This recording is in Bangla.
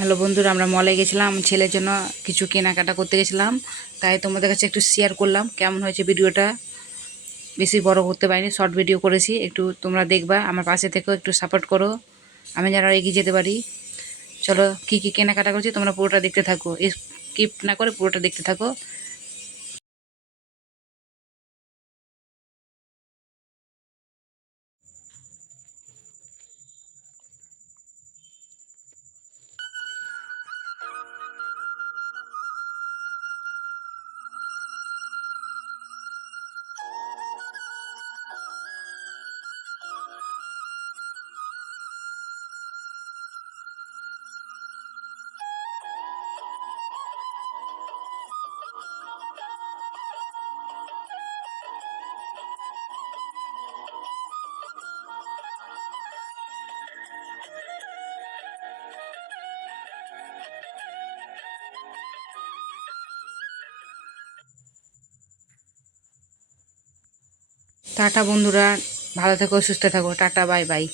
হ্যালো বন্ধুরা, আমরা মলে গেছিলাম ছেলের জন্য কিছু কেনাকাটা করতে গেছিলাম, তাই তোমাদের কাছে একটু শেয়ার করলাম কেমন হয়েছে ভিডিওটা। বেশি বড় করতে পারিনি, শর্ট ভিডিও করেছি, একটু তোমরা দেখবা, আমার পাশে থেকেও একটু সাপোর্ট করো, আমি যেন এগিয়ে যেতে পারি। চলো কি কি কেনাকাটা করছি তোমরা পুরোটা দেখতে থাকো, স্কিপ না করে পুরোটা দেখতে থাকো। টাটা বন্ধুরা, ভালো থেকো, সুস্থ থাকো, টাটা, বাই বাই।